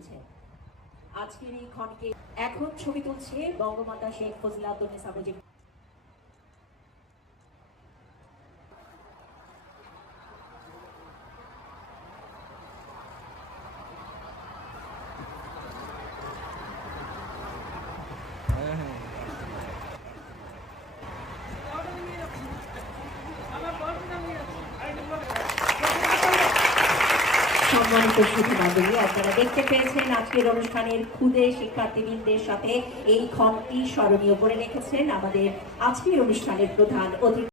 করেছেন। আজকের এই ক্ষণকে এখন ছবি তুলছে বঙ্গমাতা শেখ ফজিলাতুন্নেছা মুজিব। সম্মানিত সুধী মণ্ডলী, আপনারা দেখতে পেয়েছেন আজকের অনুষ্ঠানের ক্ষুদে শিক্ষার্থীবৃন্দের সাথে এই ক্ষণটি স্মরণীয় করে রেখেছেন আমাদের আজকের অনুষ্ঠানের প্রধান অতিথি।